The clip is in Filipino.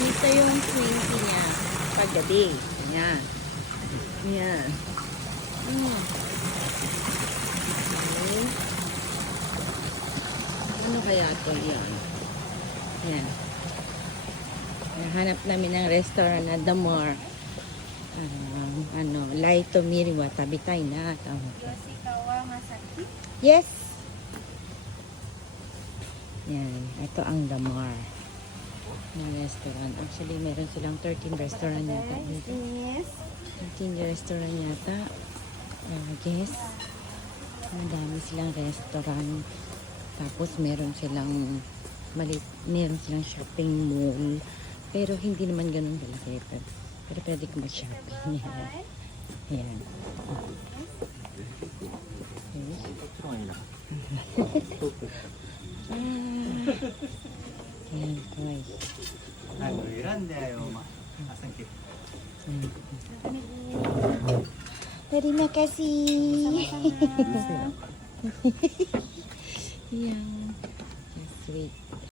Ganito yung 20 niya paggabi. Ayan. Ayan. Okay. Ano kaya ito yan? Ayan. Nahanap namin ng restaurant na Damar. Laito Miriwa. Tabi tayo na. Yoshikawa Masaki. Yes! Yan. Ito ang Damar na restaurant. Actually, meron silang 13 restaurant yata. Yes. 13 restaurant yata. Guess. Madami silang restaurant. Tapos, meron silang shopping mall. Pero, hindi naman ganun kalaki. Pero, pwede ko mag-shopping. Yan. Yan, guys. Terima kasih. Yang sweet.